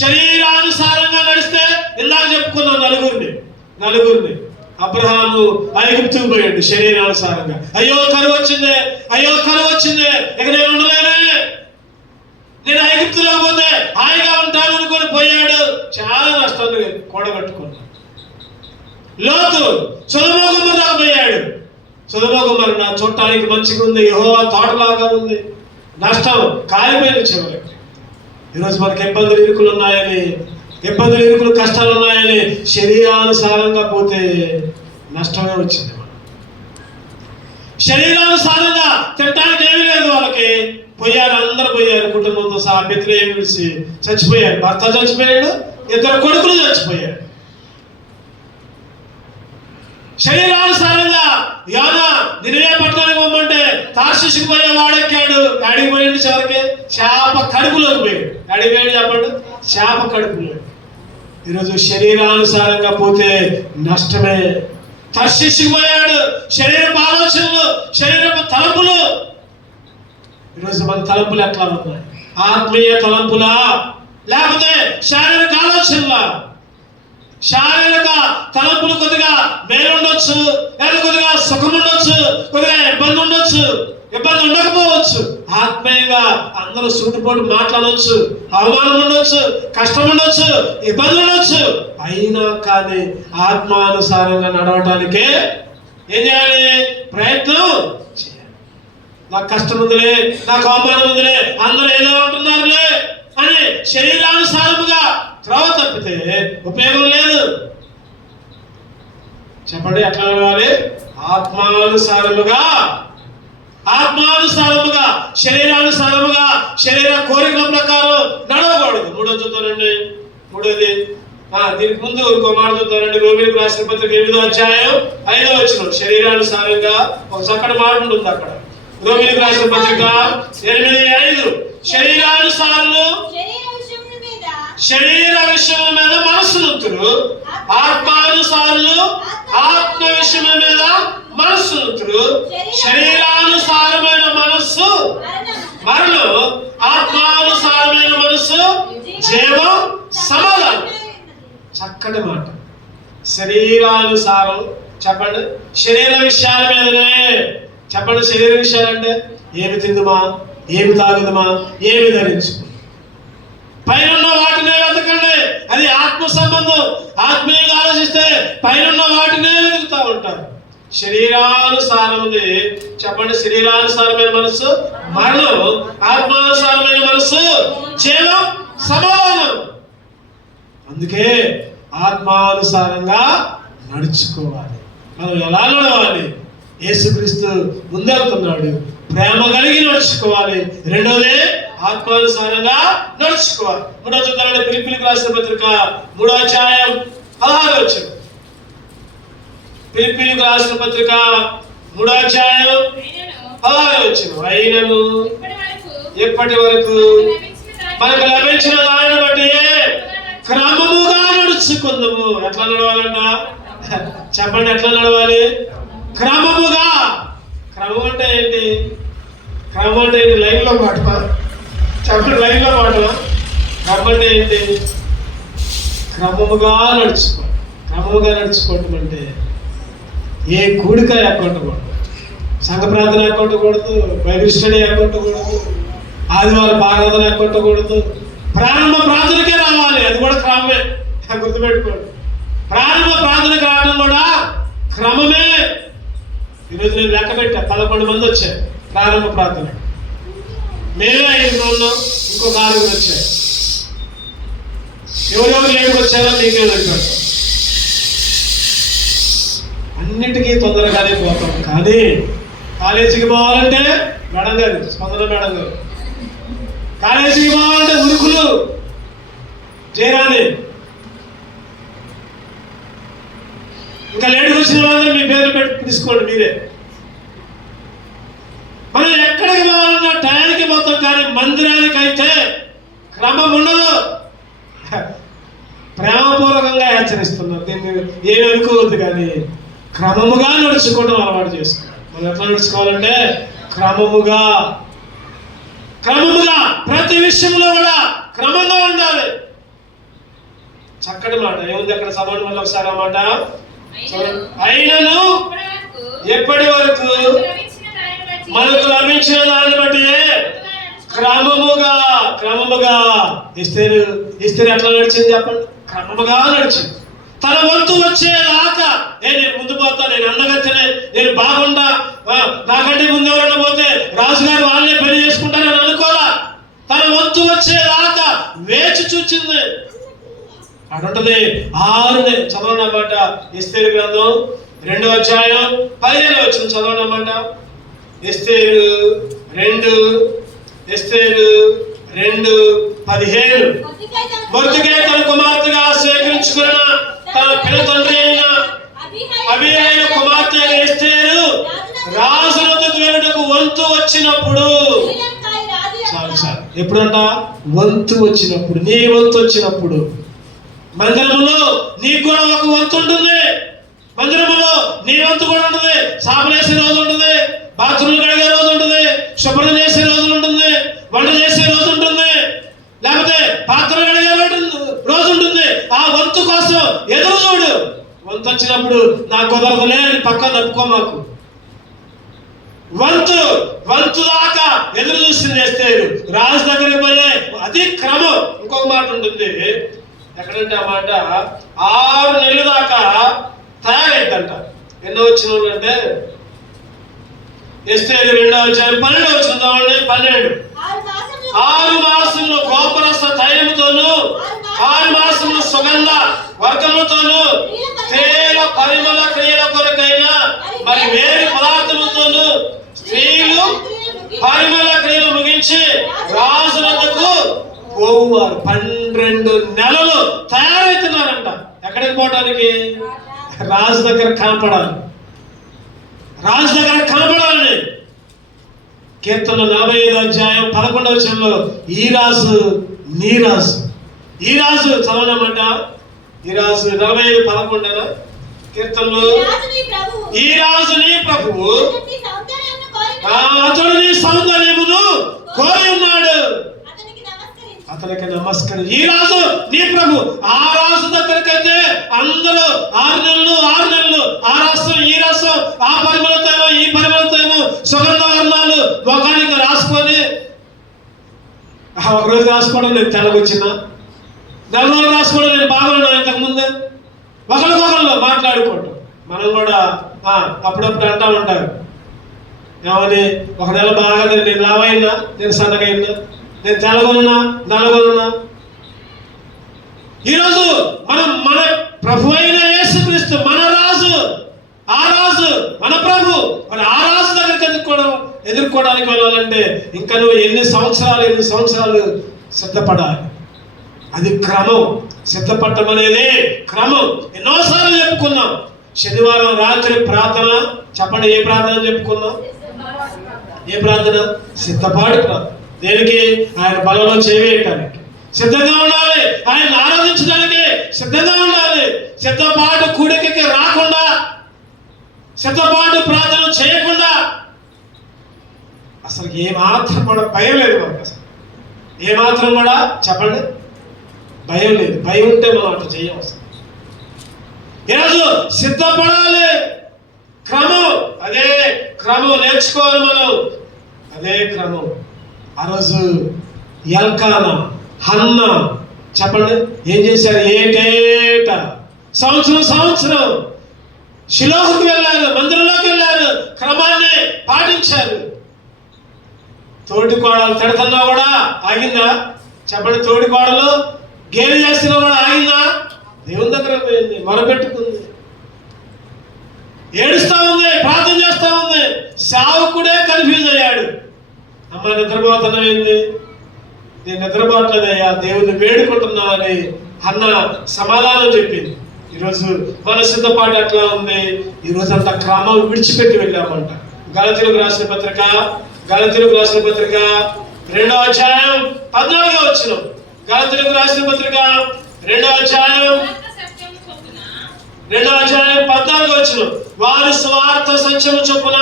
శరీరానుసారంగా నడిస్తే ఇందాక చెప్పుకున్నాం నలుగురిని అబ్రహాము ఐగుప్తుకు పోయాడు శరీరానుసారంగా. అయ్యో కరువు వచ్చిందే, ఇక నేను ఉండలేనే, నేను ఐగుప్తులో పోతే హాయిగా ఉంటాను అనుకొని పోయాడు. చాలా నష్టాన్ని కూడగట్టుకున్నాడు. లోతు సొదొమ గొమొర్రాకు పోయాడు. సొదొమ గొమొర్రా చూడటానికి మంచిగా ఉంది, యెహోవా తోటలాగా ఉంది. నష్టం కాలిపోయిన చివరికి. ఈరోజు మనకి ఇబ్బందులు ఇరుకులు కష్టాలు ఉన్నాయని శరీరానుసారంగా పోతే నష్టమే వచ్చింది. శరీరానుసారంగా తినడానికి ఏమీ లేదు వాళ్ళకి. అందరూ పోయారు, కుటుంబంతో సహా బెత్లెహేం విడిచి చచ్చిపోయారు. భర్త చచ్చిపోయాడు, 2 కొడుకులు చచ్చిపోయారు. శరీరానుసారంగా యోనా నినివే పట్టణానికి పోమంటే తార్షీషుకు పోయే వాడెక్కాడు. అడిగి పోయింది చివరికి శాప కడుపులోకి పోయాడు. అడిగి పోయాడు చెప్పండి, శాప కడుపులో. ఈరోజు శరీరానుసారంగా పోతే నష్టమే. తర్షీషుకు పోయాడు. శరీరపు ఆలోచనలు, శరీరపు తలంపులు. ఈరోజు మన తలంపులు ఎట్లా ఉన్నాయి? ఆత్మీయ తలంపులా లేకపోతే శారీరక ఆలోచనలా? శారీరక తలంపులు కొద్దిగా మేలుండొచ్చు, లేదా కొద్దిగా సుఖం ఉండొచ్చు, కొద్దిగా ఇబ్బంది ఉండొచ్చు, ఇబ్బంది ఉండకపోవచ్చు. ఆత్మీయంగా అందరూ సూటిపోటు మాట్లాడవచ్చు, అవమానం ఉండొచ్చు, కష్టం ఉండొచ్చు, ఇబ్బంది ఉండొచ్చు. అయినా కానీ ఆత్మానుసారంగా నడవటానికే ఏం చేయాలి? ప్రయత్నం చేయాలి. నాకు కష్టం ఉందిలే, నాకు అవమానం ఉందిలే, అందరూ ఏదో అంటున్నారులే అని శరీరానుసారముగా త్రోవ తప్పితే ఉపయోగం లేదు. చెప్పండి, ఎట్లా నడవాలి? ఆత్మానుసారముగా, శరీరానుసారముగా, శరీర కోరికల ప్రకారం నడవకూడదు. మూడోది దీనికి ముందు ఇంకో మాట చూద్దామండి. రోమీయులకు రాసిన పత్రిక 8వ అధ్యాయం 5వ వచనం. శరీరానుసారంగా ఒక చక్కటి మాట ఉంటుంది అక్కడ. రోమీయులకు రాసిన పత్రిక 8:5 శరీరానుసారులు శరీర విషయముల మీద మనస్సునుతురు, ఆత్మానుసారులు ఆత్మ విషయముల మీద మనస్సునుతురు. శరీరానుసారమైన మనస్సు మరణం, ఆత్మానుసారమైన మనస్సు జీవం, సమాధానం. చక్కటి మాట. శరీరానుసారం చెప్పండి, శరీర విషయాల మీదనే చెప్పండి. శరీర విషయాలంటే ఏమి తిందుమా, ఏమి తాగుదమా, ఏమి ధరించు, పైన వాటినే వెతకండి. అది ఆత్మ సంబంధం. ఆత్మీయంగా ఆలోచిస్తే పైన వాటినే వెతుకుతా ఉంటారు. శరీరానుసారముది చెప్పండి. శరీరానుసారమైన మనస్సు మరణం, ఆత్మానుసారమైన మనస్సు జీవం, సమాధానం. అందుకే ఆత్మానుసారంగా నడుచుకోవాలి. మనం ఎలా నడవాలి? యేసుక్రీస్తు ముందెళ్తున్నాడు. ప్రేమ కలిగి నడుచుకోవాలి. రెండోదే ఆత్మానుసారంగా నడుచుకోవాలి. మూడో చూద్దామంటే ఫిలిప్పీయులకు రాసిన పత్రిక 3వ అధ్యాయం 16వ వచనం. ఫిలిప్పీయులకు రాసిన పత్రిక 3వ అధ్యాయం 16వ వచనం. అయినను ఇప్పటి వరకు మనకు లభించిన దానిని బట్టి క్రమముగా నడుచుకుందాము. ఎట్లా నడవాలన్న చెప్పండి, ఎట్లా నడవాలి? క్రమముగా. క్రమం అంటే ఏంటి? క్రమం అంటే ఏంటి? లైన్లో పాటమా? చెప్పండి, లైన్లో పాటమా? క్రమం అంటే ఏంటి? క్రమముగా నడుచుకోవాలి. క్రమముగా నడుచుకోవటం అంటే ఏ కూడిక ఎక్కొట్టకూడదు, సంఘ ప్రార్థన ఎక్కొట్టకూడదు, బైబిల్ స్టడీ ఎక్కొట్టకూడదు, ఆదివారం ఆరాధన ఎక్కొట్టకూడదు. ప్రారంభ ప్రార్థనకే రావాలి. అది కూడా క్రమమే. గుర్తుపెట్టుకోండి, ప్రారంభ ప్రార్థనకి రావడం కూడా క్రమమే. ఈరోజు నేను లెక్క పెట్టా, 11 మంది వచ్చారు ప్రారంభ ప్రార్థన. మేమే 5 ఉన్నాం, ఇంకో 4 వచ్చారు. ఎవరెవరు లేటుకు వచ్చారో మీకే పెడతాం. అన్నిటికీ తొందరగానే పోతాం. కానీ కాలేజీకి పోవాలంటే మేడం గారు, స్పందన మేడం గారు, కాలేజీకి పోవాలంటే ఉరుకులు చేయరాని. ఇంకా లేటుకు వచ్చిన వాళ్ళందరూ మీ పేరు పెట్టి తీసుకోండి మీరే. మనం ఎక్కడికి పోవాలన్నా టయానికి పోతాం, కానీ మందిరానికి అయితే క్రమం ఉండదు. ప్రేమపూర్వకంగా హెచ్చరిస్తున్నారు. దీన్ని ఏమి అనుకోవద్దు, కానీ క్రమముగా నడుచుకోవడం అలవాటు చేసుకోవాలి. మనం ఎట్లా నడుచుకోవాలంటే క్రమముగా ప్రతి విషయంలో కూడా క్రమంగా ఉండాలి. చక్కటి మాట ఏముంది అక్కడ, చదవండి మళ్ళీ ఒకసారి ఆ మాట. అయినను ఎప్పటి వరకు మనకు లభించిన దాన్ని బట్టి క్రమముగా ఇస్తేరు ఎట్లా నడిచింది చెప్పండి? క్రమముగా నడిచింది. తన వంతు వచ్చేదాకా నేను ముందు పోతా, నేను అందగత్తెనే, నేను బాగుండా, నాకంటే ముందు ఎవరైనా పోతే రాజుగారు వాళ్ళే పెళ్లి చేసుకుంటారని అనుకోరా. తన వంతు వచ్చేదాకా వేచి చూచింది. అటుంటది 6 చదవండి అన్నమాట. ఎస్తేరు గ్రంథం 2వ అధ్యాయం 15వ వచనం చదవండి అన్నమాట. ఎస్తేరు 2:15 మొర్దెకై తన కుమార్తెగా స్వీకరించుకున్న తన పిల్ల తండ్రి అయిన అబీహైలు కుమార్తె ఎస్తేరు రాజునొద్దకు వెళ్ళుటకు వంతు వచ్చినప్పుడు, చాలు ఎప్పుడంట? వంతు వచ్చినప్పుడు, నీ వంతు వచ్చినప్పుడు. మందిరములో నీకు కూడా ఒక వంతు ఉంటుంది. మందిరములో నీ వంతు కూడా ఉంటుంది. సాపనేసే రోజు ఉంటుంది, బాత్రూమ్లు కడిగే రోజు ఉంటుంది, శుభ్రం చేసే రోజు ఉంటుంది, వంట చేసే రోజు ఉంటుంది, లేకపోతే పాత్రలు కడిగే రోజు ఉంటుంది. ఆ వంతు కోసం ఎదురు చూడు. వంతు వచ్చినప్పుడు నాకు కుదరదులే అని పక్కన తప్పుకో. మాకు వంతు దాకా ఎదురు చూసింది ఎస్తేరు. రాజు దగ్గరికి పోయే అది క్రమం. ఇంకొక మాట ఉంటుంది ఎక్కడంటే ఆ మాట 6 నెలల దాకా తయారైద్దంట. ఎన్నో వచ్చిన అంటే ఎస్తేరు 2వ అధ్యాయం 12వ వచనం చదవండి. 12 6 మాసములు గోపరస తైలముతోను 6 మాసములు సుగంధ వర్గములతోను తేల పరిమళ క్రియల కొరకైన మరి వేరే పదార్థములతోను స్త్రీలు పరిమళ క్రియలు ముగించి రాజు వద్దకు పోవారు. 12 నెలలు తయారవుతున్నారంట. ఎక్కడికి పోవడానికి? రాజు దగ్గర కనపడాలి. కీర్తన 45వ అధ్యాయం 11వ వచనంలో ఈ రాజు నీ రాజు, ఈ రాజు చదవనమాట. ఈ రాజు 45:11 కీర్తనలో ఈ రాజు నీ ప్రభువు, అతడు నీ సౌందర్యమును కోరి ఉన్నాడు, అతనికి నమస్కరి. ఈ రాజు నీ ప్రభు. ఆ రాజు దగ్గరకైతే అందరూ 6 నెలలు ఆ రాష్ట్రం ఈ రాష్ట్రం, ఆ పరిమళతేమో ఈ పరిమళతేమో సుగంధ వర్ణాలు ముఖానికి రాసుకొని, ఒకరోజు రాసుకోవడం నేను తెల్లగొచ్చిన, 4 రోజులు రాసుకోవడం నేను బాగున్నా. ఇంతకుముందే ఒకరికొకళ్ళు మాట్లాడుకోవటం. మనం కూడా అప్పుడప్పుడు అంటా ఉంటారు ఏమని, 1 నెల బాగా నేను లావైనా, నేను సన్నగైనా, నేను తెల్లగొన్నా నల్లగొన్నా. ఈరోజు మనం మన ప్రభు అయిన యేసుక్రీస్తు మన రాజు, ఆ రాజు మన ప్రభు. మరి ఆ రాజు దగ్గరికి ఎదుర్కోవడానికి వెళ్ళాలంటే ఇంకా నువ్వు ఎన్ని సంవత్సరాలు సిద్ధపడాలి. అది క్రమం. సిద్ధపడటం అనేది క్రమం. ఎన్నోసార్లు చెప్పుకున్నాం. శనివారం రాత్రి ప్రార్థన చెప్పండి. ఏ ప్రార్థన చెప్పుకున్నాం? ఏ ప్రార్థన? సిద్ధపాటు ప్రార్థన. దేనికి? ఆయన బలలో చేవేయటానికి సిద్ధంగా ఉండాలి. ఆయన ఆరాధించడానికి సిద్ధంగా ఉండాలి. సిద్ధపాటు కూడికకి రాకుండా, సిద్ధపాటు ప్రార్థన చేయకుండా అసలు ఏమాత్రం కూడా భయం లేదు మనకు. అసలు ఏమాత్రం కూడా చెప్పండి భయం లేదు. భయం ఉంటే మనం అట్లా చేయం. అసలు ఈరోజు సిద్ధపడాలి. క్రమం, అదే క్రమం నేర్చుకోవాలి మనం. అదే క్రమం. ఆ రోజు ఎల్కానా, హన్నా చెప్పండి ఏం చేశారు? ఏటేట సంవత్సరం షిలోహుకి వెళ్ళారు, మందిరంలోకి వెళ్ళారు, క్రమాన్ని పాటించారు. తోటి కోడలు తిడుతున్నా కూడా ఆగిందా? చెప్పండి. తోటి కోడలు గేలి చేస్తున్నా కూడా ఆగిందా? దేవుని దగ్గర పోయింది, మొరపెట్టుకుంది, ఏడుస్తా ఉంది, ప్రార్థన చేస్తా ఉంది. సేవకుడే కన్ఫ్యూజ్ అయ్యాడు. అమ్మ నిద్రపోతున్నావేంది? నేను నిద్రపోవట్లేదయ్యా, దేవుని వేడుకుంటున్నానని అన్న సమాధానం చెప్పింది. ఈరోజు మన సిద్ధపాటు ఎట్లా ఉంది? ఈరోజు అంత క్రమం విడిచిపెట్టి వెళ్ళామంట. గలతీయులకు రాసిన పత్రిక 2వ అధ్యాయం 14వ వచనం. గలతీయులకు రాసిన పత్రిక 2వ అధ్యాయం 14 వారు స్వార్థ సత్యము చొప్పున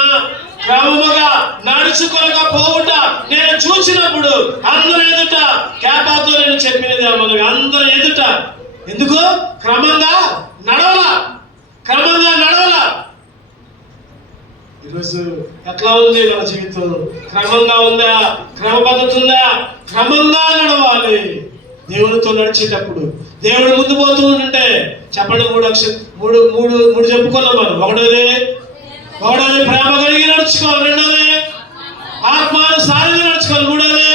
క్రమముగా నడుచుకొనక పోవుట నేను చూసినప్పుడు అందరి ఎదుట కేపాతో నేను చెప్పినది మనకి అందరి ఎదుట. ఎందుకు? క్రమంగా నడవలా. ఈరోజు ఎట్లా ఉంది మన జీవితం? క్రమంగా ఉందా? క్రమపద్ధతి ఉందా? క్రమంగా నడవాలి. దేవునితో నడిచేటప్పుడు దేవుడు ముందు పోతూ ఉంటే చెప్పండి, మూడు చెప్పుకున్నాం మనం. ఒకటోది ప్రేమ కలిగి నడుచుకోవాలి. రెండోది ఆత్మానుసారంగా నడుచుకోవాలి. మూడోది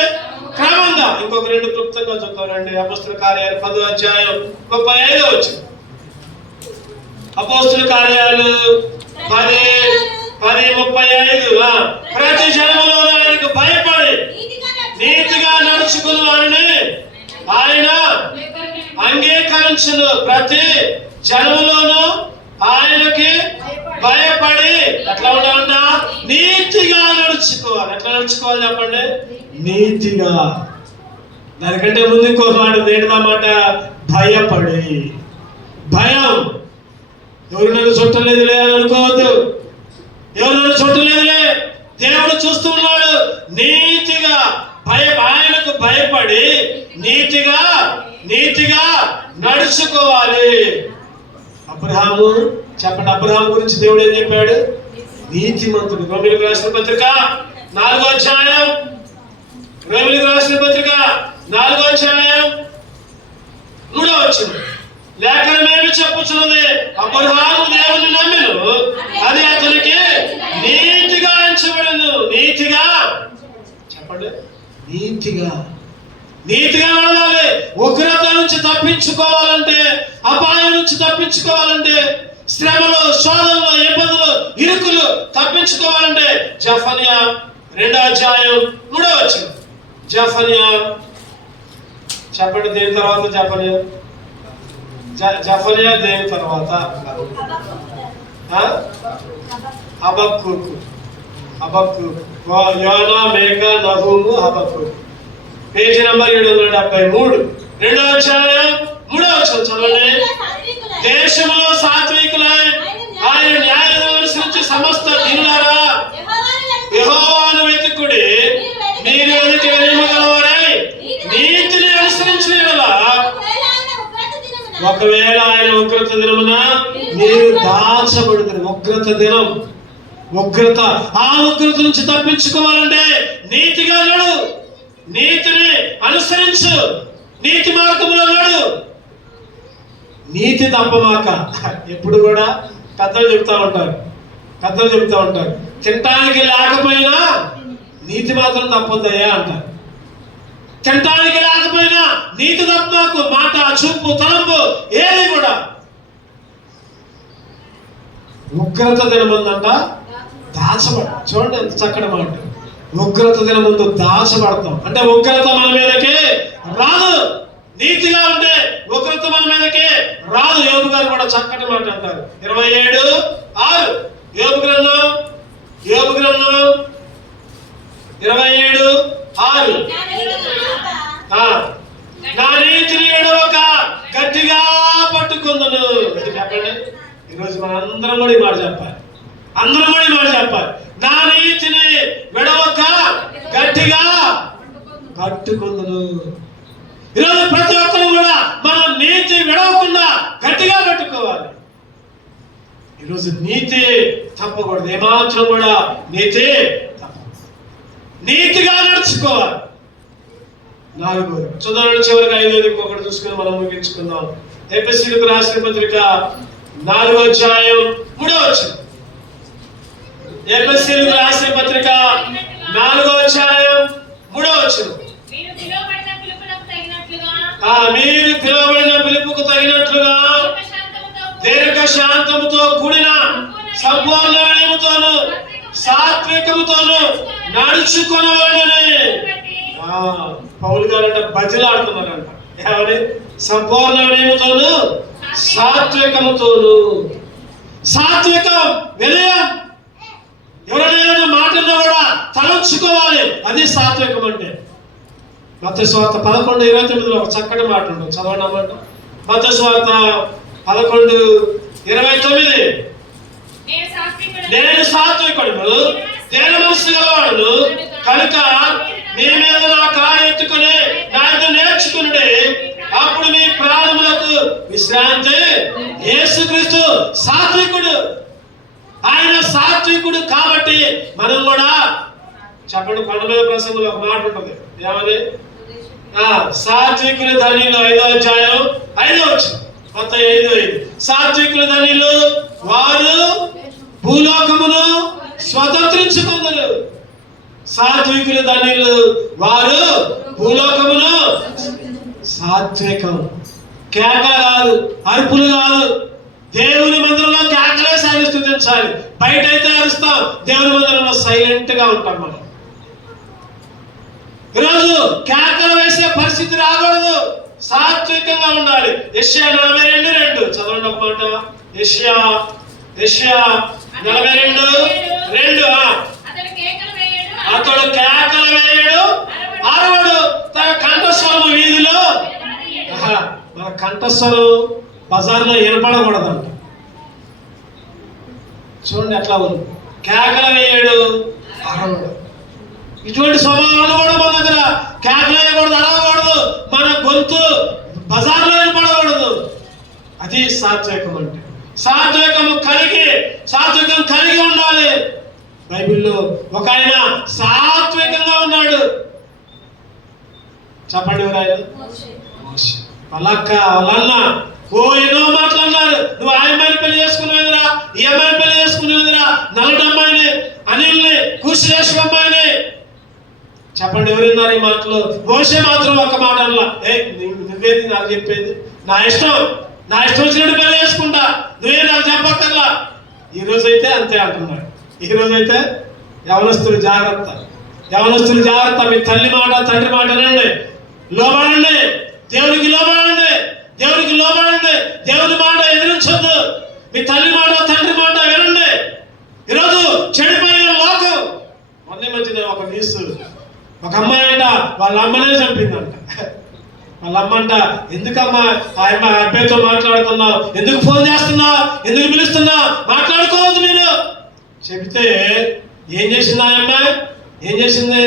క్రమంగా. ఇంకొక 2 క్లుప్తంగా చెప్తానండి. అపోస్తుల కార్యాలు 10వ అధ్యాయం 35వ వచనం. అపోస్తుల కార్యాలు 10:35. ప్రతి జనములో ఆయనకు భయపడి నీతిగా నడుచుకుని వారిని ఆయన అంగీకరించును. ప్రతి జనములోనూ ఆయనకి భయపడి ఎట్లా ఉండాలంట? నీతిగా నడుచుకోవాలి. ఎట్లా నడుచుకోవాలి చెప్పండి? నీతిగా. దానికంటే ముందు ఇంకో మాట ఏంటన్నమాట? భయపడి. భయం. ఎవరు నన్ను చుట్టలేదులే అని అనుకోవద్దు. ఎవరు నన్ను చుట్టలేదులే, దేవుడు చూస్తూ ఉన్నాడు. నీతిగా ఆయనకు భయపడి నీతిగా నడుచుకోవాలి. అబ్రహాము చెప్పండి, అబ్రహాము గురించి దేవుడు ఏం చెప్పాడు? నీతిమంతుడు. రోమీయులకు రాసిన పత్రిక 4వ అధ్యాయం 3వ వచనం. లేఖనమేమి చెప్పుచున్నది? అబ్రహాము దేవుని నమ్మెను, అది అతనికి నీతిగా ఎంచబడెను. నీతిగా చెప్పండి, నీతిగా నడవాలి. ఉగ్రత నుంచి తప్పించుకోవాలంటే, అపాయం నుంచి తప్పించుకోవాలంటే, శ్రమలు, శోధనలు, ఇబ్బందులు, ఇరుకులు తప్పించుకోవాలంటే జెఫన్యా 2వ అధ్యాయం 3వ వచనం. జెఫన్యా చెప్పండి, దేని తర్వాత జెఫన్యా దేని తర్వాత? హబక్కూకు. యోనా, మీకా, నహూము, హబక్కూకు. Page number 773. 2వ అధ్యాయం 3వ వచనం చదవండి. దేశంలో సాత్వికులై ఆయన న్యాయం అనుసరించి సమస్త దీనులారా యెహోవాను వెతుకుడి. మీరు వెనక్కి వెళ్ళగలవారై నీతిని అనుసరించిన ఒకవేళ ఆయన ఉగ్రత దినమున మీరు దాచబడుతారు. ఉగ్రత దినం, ఉగ్రత. ఆ ఉగ్రత నుంచి తప్పించుకోవాలంటే నీతిగా నడు, నీతిని అనుసరించు, నీతి మార్గంలో నడు. నీతి తప్పమాక. ఎప్పుడు కూడా పెద్దలు చెప్తా ఉంటారు, తినటానికి లేకపోయినా నీతి మాత్రం తప్పదయ్యా అంటారు. తినటానికి లేకపోయినా నీతి తప్పమాకు. మాట, చూపు, తలంపు ఏది కూడా. ఉగ్రత దినముందంట దాచబడ. చూడండి ఎంత చక్కటి మాట. ఉగ్రత దినముందు దాచబడతాం అంటే ఉగ్రత మన మీదకి రాదు. నీతిగా ఉంటే ఉగ్రత మన మీదకి రాదు. యోబు గారు కూడా చక్కటి మాట అంటారు. 27:6 యోబు గ్రంథం 27:6. నా నీతిని ఎడవక గట్టిగా పట్టుకుందును. చెప్పండి, ఈరోజు మన అందరం కూడా ఈ మాట చెప్పాలి. నా నీతిని విడవక గట్టిగా పట్టుకుందును. ఈరోజు ప్రతి ఒక్కరు కూడా మన నీతి విడవకుండా గట్టిగా పట్టుకోవాలి. ఈరోజు నీతి తప్పకూడదు. ఏమాత్రం కూడా నీతి నీతిగా నడుచుకోవాలి. 4 చదవండి. చివరికి 5 ఇంకొకటి చూసుకుని మనం ముగించుకుందాం. ఎఫెసీయులకు రాసిన పత్రిక 4వ అధ్యాయం 3వ వచనం. ఎఫెసీయులకు రాసిన పత్రిక 4వ అధ్యాయం 3వ వచనం. మీరు పిలువబడిన పిలుపుకు తగినట్లుగా దీర్ఘ శాంతముతో కూడిన సంపూర్ణ వినయముతోను సాత్వికముతోను నడుచుకొనవలెనని. పౌలు గారంట బతిలాడుతున్నారంట. ఏమని? సంపూర్ణ వినయముతోను సాత్వికముతోను. సాత్వికం, వినయం. ఎవరైనా మాటల్లో కూడా తలంచుకోవాలి. అది సాత్వికం అంటే. మత్తయి సువార్త 11:29 ఒక చక్కటి మాట ఉంటుంది. చదవండి అన్నమాట. మత్తయి సువార్త 11:29. నేను సాత్వికుడును, దీన మనస్సు గలవాడును కనుక మీ మీద నా కాడి ఎత్తుకుని నా యొద్ద నేర్చుకునుడి, అప్పుడు మీ ప్రాణములకు విశ్రాంతి. యేసుక్రీస్తు సాత్వికుడు, ఆయన సాత్వికుడు కాబట్టి మనం కూడా చెప్పండి. కొండ మీద ప్రసంగంలో ఒక మాట ఉంటుంది, ఏమని? సాత్వికుల ధనిలు 5వ అధ్యాయం 5వ వచనం, మత్తయి 5:5. సాత్వికుల ధనిలు వారు భూలోకమును స్వతంత్రించుకుందరు. సాత్వికుల ధనిలు వారు భూలోకమును. సాత్వికం కేకలు కాదు, అరుపులు కాదు. దేవుని మందిరంలో కేకలే స్థుతించాలి. బయట అయితే అరుస్తాం, దేవుని మందిరంలో సైలెంట్ గా ఉంటాం. మనం ఈరోజు కేకలు వేసే పరిస్థితి రాకూడదు, సాత్వికంగా ఉండాలి. యెషయా 42:2 చదవండి ఒక మాట. యెషయా 42:2. అతడు కేకలు వేయడు, అరవడు, తన కంఠస్వరం వీధిలో. మన కంఠస్వరం బజార్లో వినపడకూడదంట. చూడండి ఎట్లా ఉంది. కేకలు వేయడు, అరవడు. ఇటువంటి స్వభావాలు కూడా మన దగ్గర. కేకలు వేయకూడదు, అరవకూడదు, మన గొంతు బజార్లో వినపడకూడదు. అది సాత్వికం అంటే. సాత్వికం కలిగి ఉండాలి. బైబిల్లో ఒక ఆయన సాత్వికంగా ఉన్నాడు. చెప్పండి ఎవరాయన? వాళ్ళక్క వాళ్ళన్న ఎన్నో మాట్లాడినారు. నువ్వు ఆ అమ్మాయిని పెళ్లి చేసుకునేదిరా, ఈ అమ్మాయిని పెళ్లి చేసుకునేదిరా, నల్లటి అమ్మాయిని, అనిల్ని, కూసిరేశ్వ అమ్మాయిని. చెప్పండి ఎవరున్నారు ఈ మాటలు? మోషే మాత్రం ఒక మాట అనలా, నువ్వేది నాకు చెప్పేది, నా ఇష్టం వచ్చినట్టు పెళ్లి చేసుకుంటా, నువ్వే నాకు చెప్పక్కర్లా. ఈ రోజైతే అంతే అంటున్నాడు. ఈ రోజైతే యవనస్తులు జాగ్రత్త, మీ తల్లి మాట తండ్రి మాట వినండి, లోబడండి, దేవునికి లోబడండి, దేవుని మాట ఎదిరించొద్దు. మీ తల్లి మాట తండ్రి మాట వినండి. ఈరోజు చెడిపోయిన లోకం. మొన్న మధ్యన ఒక న్యూస్, ఒక అమ్మాయి అంట వాళ్ళ అమ్మనే చంపిందంట. వాళ్ళ అమ్మంట, ఎందుకమ్మా ఆ అబ్బాయితో మాట్లాడుతున్నావు, ఎందుకు ఫోన్ చేస్తున్నావు, ఎందుకు పిలుస్తున్నావు, మాట్లాడుకోవద్దు మీరు చెబితే ఏం చేసింది ఆ అమ్మాయి? ఏం చేసింది?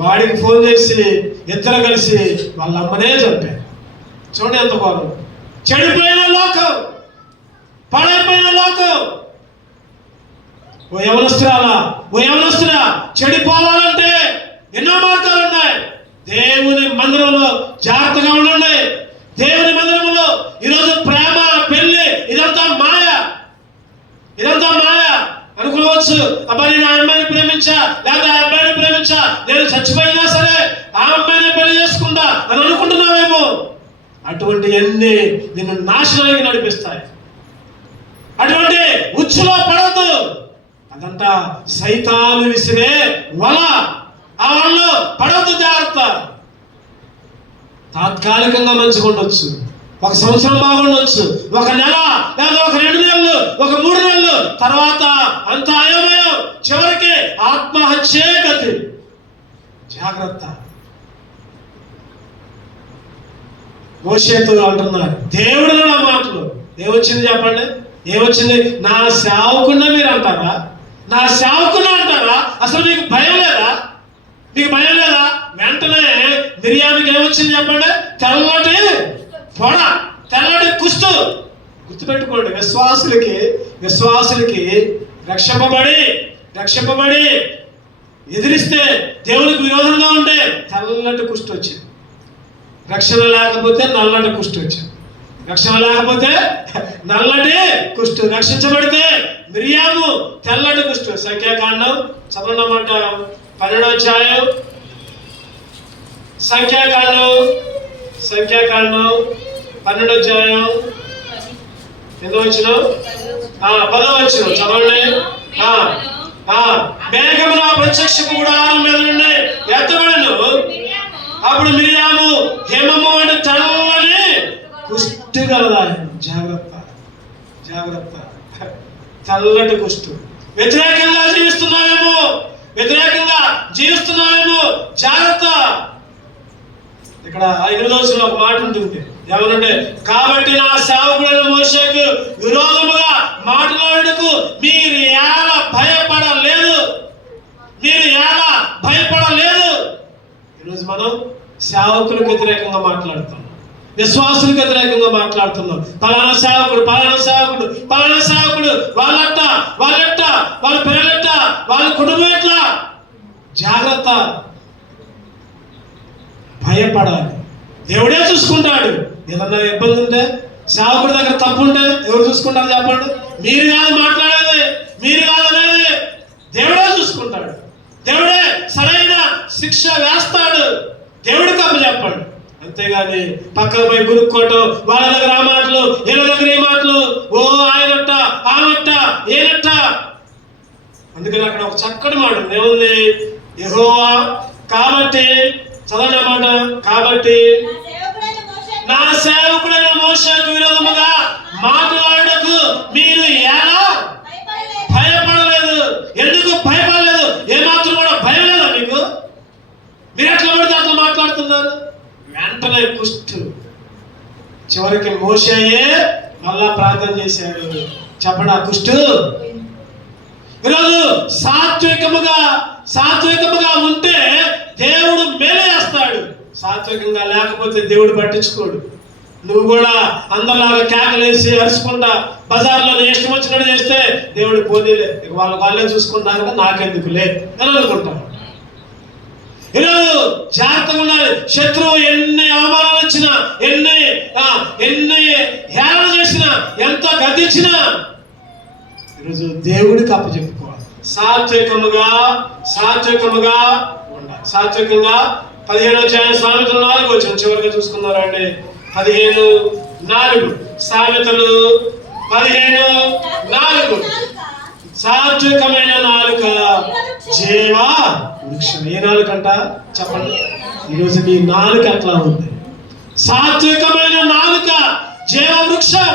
వాడికి ఫోన్ చేసి ఇద్దరు కలిసి వాళ్ళ అమ్మనే చంపారు. చూడండి ఎంత ఘోరం. చెడిపోయిన లోకం, పడైపోయిన లోకం. ఓ యవనస్తురా, చెడిపోవాలంటే ఎన్నో మార్గాలు ఉన్నాయి. దేవుని మందిరంలో జాగ్రత్తగా ఉండండి. దేవుని మందిరంలో ఈరోజు ప్రేమ, పెళ్లి ఇదంతా మాయ అనుకోవచ్చు. అబ్బా నేను ఆ అమ్మాయిని ప్రేమించా, లేదా ఆ అబ్బాయిని ప్రేమించా, నేను చచ్చిపోయినా సరే ఆ అమ్మాయిని పెళ్లి చేసుకుంటా అని అనుకుంటున్నావేమో. అటువంటి అన్ని నిన్ను నాశనానికి నడిపిస్తాయి. అటువంటి ఉచ్చులో పడద్దు. అదంట సైతాను విసిరే వల. ఆ వలలో పడవద్దు, జాగ్రత్త. తాత్కాలికంగా మంచిగా ఉండొచ్చు, 1 సంవత్సరం బాగుండొచ్చు, 1 నెల లేదా 2 నెలలు, 3 నెలలు, తర్వాత అంత అయోమయం, చివరికి ఆత్మహత్యే గతి. జాగ్రత్త. మోషేతో అంటున్నారు, దేవుడు నా మాటలు. ఏమొచ్చింది చెప్పండి? ఏమొచ్చింది? నా సేవకున్నా మీరు అంటారా? అసలు మీకు భయం లేదా? వెంటనే మిరియామికి ఏమొచ్చింది చెప్పండి? తెల్లటి పొడ, తెల్లటి కుష్టు. గుర్తుపెట్టుకోండి, విశ్వాసులకి రక్షింపబడి ఎదిరిస్తే, దేవునికి విరోధంగా ఉంటే తెల్లటి కుష్టు వచ్చింది. రక్షణ లేకపోతే నల్లటి కుష్టు వచ్చింది. రక్షించబడితే మిరియాము తెల్లటి కుష్టు. సంఖ్యాకాండం చదవనమాట 12వ అధ్యాయం. సంఖ్యాకాండం 12వ అధ్యాయం 10వ వచనం, 10వ వచనం చదవండి. మేఘము నా ప్రత్యక్ష గుడారం మీద నుండి ఎత్తబడెను. అప్పుడు మిరియాము హేమము అంటే తెల్లని కుష్టు గలదా. జాగ్రత్త, తెల్లటి కుష్టు. వ్యతిరేకంగా జీవిస్తున్నావేమో, జాగ్రత్త. ఇక్కడ 8వ వచనంలో ఒక మాట ఉంటుంది, ఏమనంటే, కాబట్టి నా సేవకుడైన మోషేకు విరోధముగా మాట్లాడుటకు మీరు ఎలా భయపడలేదు, మీరు ఎలా భయపడలేదు. ఈరోజు మనం సేవకులకు వ్యతిరేకంగా మాట్లాడుతున్నాం, విశ్వాసులకు వ్యతిరేకంగా మాట్లాడుతున్నాం. పలానా సేవకుడు, పలానా సేవకుడు, పలానా సేవకుడు, వాళ్ళెట్ట వాళ్ళ పిల్లలెట్ట, వాళ్ళ కుటుంబం ఎట్లా. జాగ్రత్త, భయపడాలి. దేవుడే చూసుకుంటాడు. ఏదన్నా ఇబ్బంది ఉంటే, సేవకుడి దగ్గర తప్పు ఉంటే ఎవరు చూసుకుంటారు చెప్పండి? మీరు కాదు మాట్లాడేది, మీరు కాదు అనేది, దేవుడే చూసుకుంటాడు. దేవుడే సరైన శిక్ష వేస్తాడు. దేవుడికి అప్పు చెప్పండి. అంతేగాని పక్కకు పోయి గురుక్కోవటం, వాళ్ళ దగ్గర ఆ మాటలు, వీళ్ళ దగ్గర ఈ మాటలు, ఓ ఆయనట్ట ఆమెట్ట ఏనట్ట. అందుకని అక్కడ ఒక చక్కటి మాట ఉంది, ఏముంది? యెహోవా కాబట్టి, చదవండి మాట, కాబట్టి నా సేవకుడైన మోషేకు విరోధముగా మాట్లాడకు మీరు ఎలా భయపడలేదు. ఎందుకు భయపడలేదు? ఏమాత్రం కూడా భయం లేదా మీకు? మీరు ఎట్లా పడితే అట్లా మాట్లాడుతున్నారు. వెంటనే కుష్టు. చివరికి మోషేయే మళ్ళా ప్రార్థన చేశాడు. చెప్పండి, ఆ కుష్టు ఈరోజు సాత్వికముగా ఉంటే దేవుడు మేలు చేస్తాడు. సాత్వికంగా లేకపోతే దేవుడు పట్టించుకోడు. నువ్వు కూడా అందరిలాగా కేకలేసి అరుచుకుంటా బజార్లో ఇష్టం వచ్చినట్టు చేస్తే దేవుడు పోనీలే, వాళ్ళే చూసుకుంటారు కదా, నాకెందుకులే అని అనుకుంటాడు. ఈరోజు జాగ్రత్తగా ఉండాలి. శత్రువు ఎన్ని అవమానాలు వచ్చినా, ఎన్ని హేళన చేసినా, ఎంత గద్దించినా ఈరోజు దేవుడికి అప్పచెప్పుకోవాలి. సాత్వికముగా ఉండాలి. సాత్వికంగా 15వ అధ్యాయం సామెతలు 4 వచ్చిన చివరిగా చూసుకున్నారండి. 15:4 సామెతలు 15:4 సాత్వికమైన నాలుక జీవ వృక్షం. ఏ నాలుకంట చెప్పండి? ఈరోజు నీ నాలుక అట్లా ఉంది. సాత్వికమైన నాలుక జీవ వృక్షం.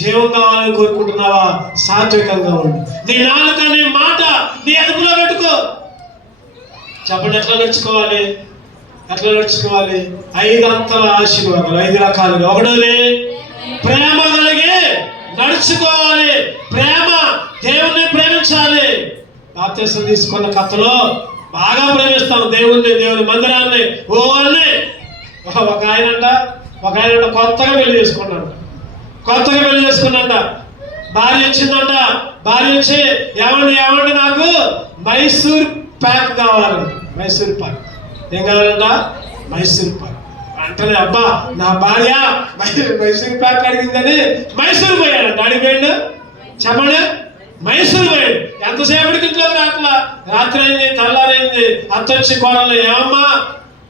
జీవం కావాలని కోరుకుంటున్నావా? సాత్వికంగా ఉండు. నీ నాలుక, నీ మాట నీ అదుపులో పెట్టుకో. చెప్పండి, ఎట్లా నడుచుకోవాలి? 5 అంతల ఆశీర్వాదాలు, 5 రకాలుగా. ఒకటోది ప్రేమ కలిగి నడుచుకోవాలి. ప్రేమ, దేవుణ్ణి ప్రేమించాలి. బాప్తిసం తీసుకున్న కథలో బాగా ప్రేమిస్తాం దేవుణ్ణి, దేవుని మందిరాన్ని. అన్నీ ఒక ఆయన కొత్తగా పెళ్లి చేసుకున్నాంట. భార్య వచ్చిందంట. భార్య వచ్చి, ఏమండి నాకు మైసూర్ పాక్ కావాలంట. మైసూర్ పాక్ ఏం కావాలంట? మైసూర్ పాక్. వెంటనే అబ్బా నా భార్య మైసూర్ పాక్ అడిగిందని మైసూర్ పోయాడంట. అడిగిపోయాడు. చెప్పండి, మైసూర్ పోయాడు. ఎంతసేపటికి ఇంట్లోకి రాట్లా. రాత్రి అయింది, తెల్లారైంది. అత్తొచ్చి కోడలు, ఏమమ్మా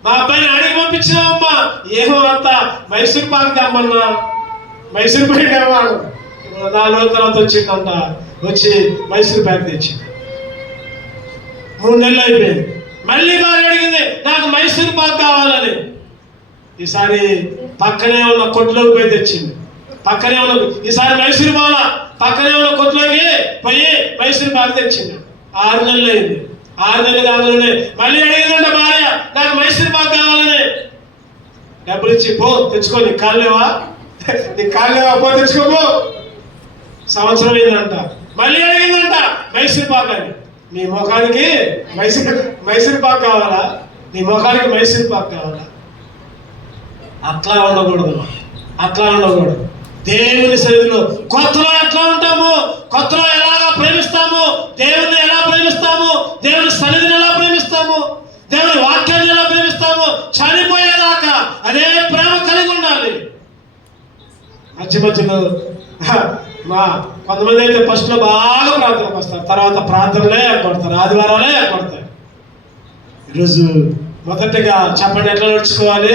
మా అబ్బాయిని అడిగి పంపించినావమ్మా? ఏమో అత్త, మైసూర్ పాక్ తెమ్మన్నా. మైసూర్ పోయాడేమో. 4 రోజుల తర్వాత వచ్చిందంట. వచ్చి మైసూర్ పాక్ తెచ్చింది. 3 నెలలు అయిపోయింది. మళ్ళీ భార్య అడిగింది, నాకు మైసూర్ పాక్ కావాలని. ఈసారి పక్కనే ఉన్న కొట్లోకి పోయి తెచ్చింది. ఈసారి మైసూర్ పోవాలా, పక్కనే ఉన్న కొట్లోకి పోయి మైసూర్ పాక్ తెచ్చింది. 6 నెలలు అయింది. 6 నెలలు కావాలని మళ్ళీ అడిగిందంట భార్య, నాకు మైసూర్ పాక్ కావాలని. డబ్బులు ఇచ్చి, పో తెచ్చుకో, నీకు కాళ్ళేవా పో తెచ్చుకోపో. సంవత్సరం అయిందంట. మళ్ళీ అడిగిందంట మైసూర్ పాక్ అని. నీ ముఖానికి మైసూర్ పాక్ కావాలా? నీ ముఖానికి మైసూర్ పాక్ కావాలా? అట్లా ఉండకూడదు. దేవుని సన్నిధిలో కొత్తలో ఎట్లా ఉంటాము, కొత్తలో ఎలాగా ప్రేమిస్తాము, దేవుని ఎలా ప్రేమిస్తాము, దేవుని సన్నిధిని ఎలా ప్రేమిస్తాము, దేవుని వాక్యాన్ని ఎలా ప్రేమిస్తాము, చనిపోయేదాకా అదే ప్రేమ కలిగి ఉండాలి. మధ్యలో కొంతమంది అయితే ఫస్ట్ లో బాగా ప్రార్థనకు వస్తారు, తర్వాత ప్రార్థనలే కొడతారు, ఆదివారాలే కొడతారు. ఈరోజు మొదటిగా చెప్పండి, ఎట్లా నడుచుకోవాలి?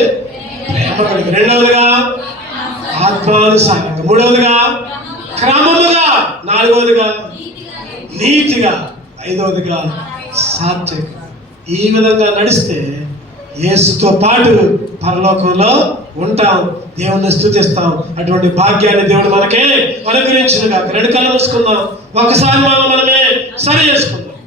ప్రేమ కలిగి. రెండవదిగా ఆత్మానుసారంగా. మూడవదిగా క్రమముగా. నాలుగవదిగా నీతిగా. ఐదవదిగా సాత్విక. ఈ విధంగా నడిస్తే యేసుతో పాటు పరలోకంలో ఉంటాం, దేవుణ్ణి స్తుతిస్తాం. అటువంటి భాగ్యాన్ని దేవుడు మనకే అనుగ్రహించునుగా. 2 కళ్ళు మూసుకుందాం. ఒక్కసారి మనమే సరి చేసుకుందాం.